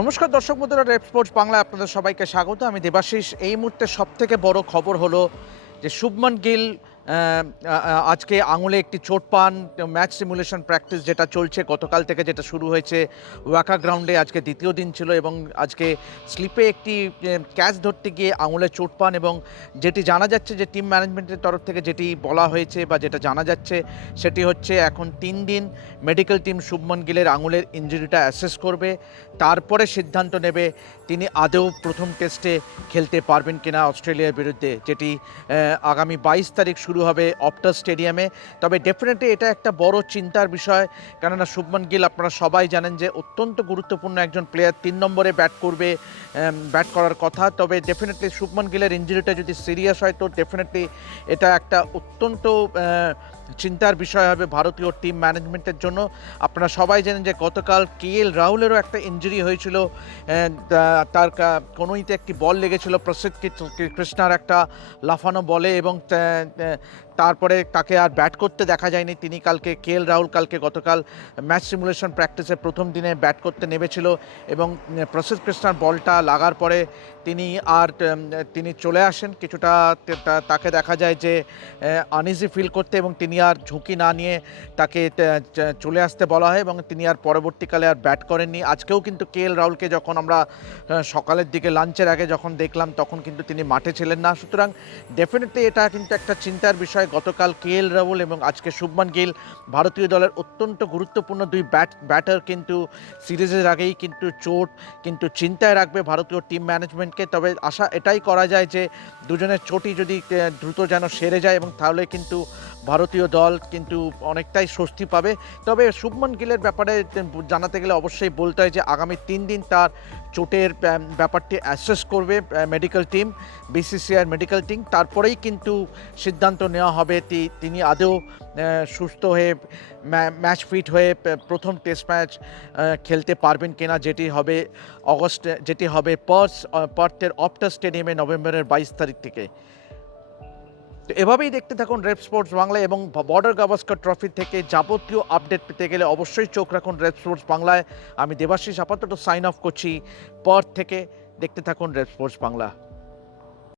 নমস্কার দর্শক বন্ধুরা রেড স্পোর্টস বাংলা আপনাদের সবাইকে স্বাগত। আমি দেবাশিস। এই মুহূর্তে সবথেকে বড় খবর হলো যে শুভমান গিল আজকে আঙুলে একটি চোট পান, ম্যাচ সিমুলেশন প্র্যাকটিস যেটা চলছে, গতকাল থেকে যেটা শুরু হয়েছে, ওয়াকা গ্রাউন্ডে আজকে দ্বিতীয় দিন ছিল এবং আজকে স্লিপে একটি ক্যাচ ধরতে গিয়ে আঙুলে চোট পান এবং যেটি জানা যাচ্ছে যে টিম ম্যানেজমেন্টের তরফ থেকে যেটি বলা হয়েছে বা যেটা জানা যাচ্ছে, সেটি হচ্ছে এখন তিন দিন মেডিকেল টিম শুভমন গিলের আঙুলের ইঞ্জুরিটা অ্যাসেস করবে, তারপরে সিদ্ধান্ত নেবে তিনি আদৌ প্রথম টেস্টে খেলতে পারবেন কিনা অস্ট্রেলিয়ার বিরুদ্ধে, যেটি আগামী বাইশ তারিখ শুরু হবে অপটা স্টেডিয়ামে। তবে ডেফিনেটলি এটা একটা বড় চিন্তার বিষয়। কেননা শুভমান গিল, আপনারা সবাই জানেন যে অত্যন্ত গুরুত্বপূর্ণ একজন প্লেয়ার তিন নম্বরে ব্যাট করবে ব্যাট করার কথা। তবে ডেফিনেটলি শুভমান গিলের ইঞ্জুরিটা যদি সিরিয়াস হয়, তো ডেফিনেটলি এটা একটা অত্যন্ত চিন্তার বিষয় হবে ভারতীয় টিম ম্যানেজমেন্টের জন্য। আপনারা সবাই জানেন যে গতকাল কে এল রাহুলেরও একটা ইঞ্জুরি হয়েছিল তার কোনোইতে একটি বল লেগেছিল, প্রসিদ্ধ কৃষ্ণার একটা লাফানো বলে এবং তারপরে তাকে আর ব্যাট করতে দেখা যায়নি। তিনি কালকে কে এল রাহুল কালকে গতকাল ম্যাচ সিমুলেশন প্র্যাকটিসে প্রথম দিনে ব্যাট করতে নেমেছিল এবং প্রসিদ্ধ কৃষ্ণার বলটা লাগার পরে তিনি আর তিনি চলে আসেন। কিছুটা তাকে দেখা যায় যে আনইজি ফিল করতে এবং তিনি আর ঝুঁকি না নিয়ে তাকে চলে আসতে বলা হয় এবং তিনি আর পরবর্তীকালে আর ব্যাট করেননি। আজকেও কিন্তু কে এল রাহুলকে যখন আমরা সকালের দিকে লাঞ্চের আগে যখন দেখলাম, তখন কিন্তু তিনি মাঠে ছিলেন না। সুতরাং ডেফিনেটলি এটা কিন্তু একটা চিন্তার বিষয়। গতকাল কে এল রাহুল এবং আজকে শুভমান গিল ভারতীয় দলের অত্যন্ত গুরুত্বপূর্ণ দুই ব্যাট ব্যাটার কিন্তু সিরিজের আগেই কিন্তু চোট, কিন্তু চিন্তায় রাখবে ভারতীয় টিম ম্যানেজমেন্টকে তবে আশা এটাই করা যায় যে দুজনের চটি যদি দ্রুত যেন সেরে যায় এবং তাহলে কিন্তু ভারতীয় দল কিন্তু অনেকটাই স্বস্তি পাবে। তবে শুভমন গিলের ব্যাপারে জানাতে গেলে অবশ্যই বলতে হয় যে, আগামী তিন দিন তার চোটের ব্যাপারটি অ্যাসেস করবে medical team BCCI medical team তারপরেই কিন্তু সিদ্ধান্ত নেওয়া হবে। তিনি আদৌ সুস্থ হয়ে ম্যাচ ফিট হয়ে প্রথম টেস্ট ম্যাচ খেলতে পারবেন কিনা যেটি হবে অগস্ট, যেটি হবে পার্স পার্থের অপটা স্টেডিয়ামে নভেম্বরের বাইশ তারিখ থেকে। তো এভাবেই দেখতে থাকুন রেপ স্পোর্টস বাংলায় এবং বর্ডার গাভাস্কার ট্রফি থেকে যাবতীয় আপডেট পেতে গেলে অবশ্যই চোখ রাখুন রেপ স্পোর্টস বাংলায়। আমি দেবাশিস আপাতত সাইন অফ করছি। পর থেকে দেখতে থাকুন রেপ স্পোর্টস বাংলা।